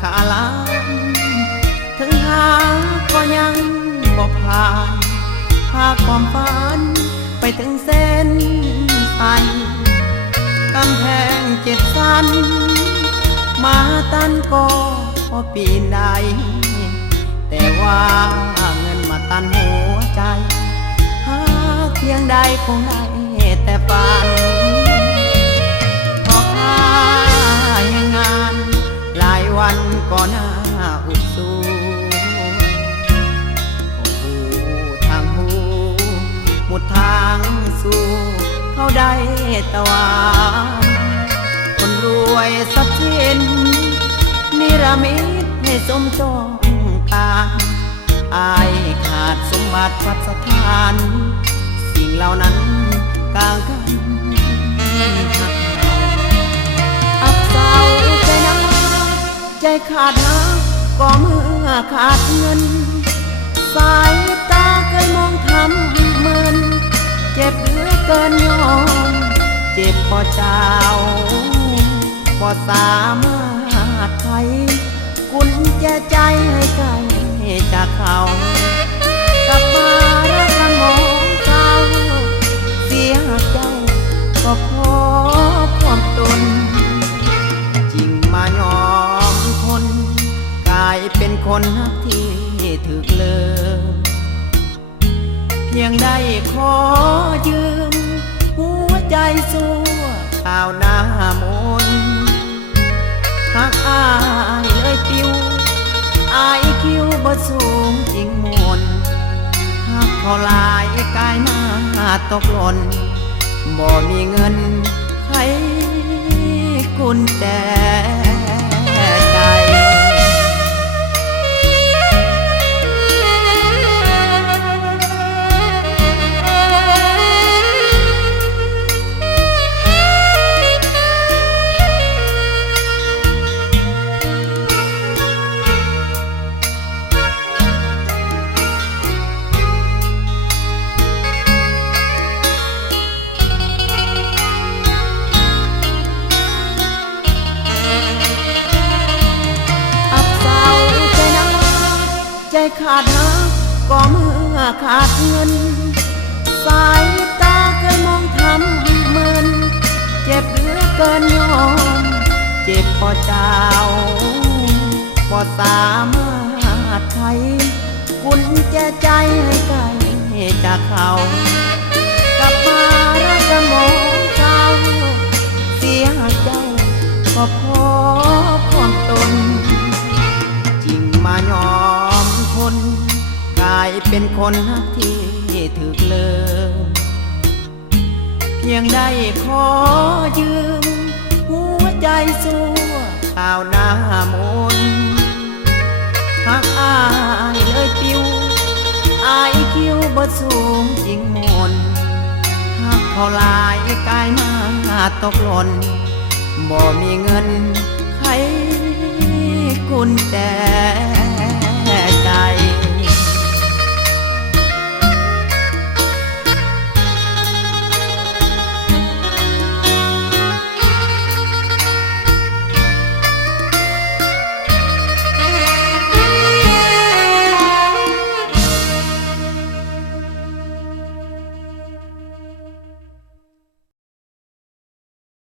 ขาลานถึงหาก็ยังบ่ผ่านพาความฝันไปถึงเส้นชัยกำแพงเจ็ดสั้นมาตันก็พอปีนได้แต่ว่าเงินมาตันหัวใจหาเพียงใดคงได้แต่ฝันพอค้าแห่งงานหลายวันก็น่าอุกสูทางหูหมดทางสู่เขาได้ตะวันคนรวยทรัพย์สินนิรมิตให้สมจองการอายขาดสมบัติพัสถานสิ่งเหล่านั้นกลางกันหักอับเศร้าใจนักใจขาดนักก็เมื่อขาดเงินสายตาเคยมองทำเหมือนเจ็บเหลือเกินยอมเจ็บพอเจ้าพอสามารถไขกุญแจใจให้ไกลจากเขากลับมารักละงงเจ้าเสียเจ้าก็พอความตนจริงมายอมทนกลายเป็นคนที่ถึกเลยเพียงได้ขอยืมหัวใจสู้ข่าวหน้ามนหากอายเลยปิวอายคิวบ่สูงจริงมนหากเขาลายกายมาตกหล่นบ่มีเงินใครกุญแจใจขาดหักก็เมื่อขาดเงินสายตาเคยมองทำเหมือนเจ็บเหลือเกินยอมเจ็บพอเจ้าพอสามารถไขกุญแจใจให้ไกลจากเขากลับมารักละงงเจ้าเสียเจ้าก็พอความตนจริงมายอมทนกลายเป็นคนที่ถึกเลยเพียงได้ขอยืมหัวใจสู้ข่าวหน้ามนหากอายเลยปิวอายคิวบ่สูงจริงมนหากเขาลายกายมาตกหล่นบ่มีเงินใครกุญแจ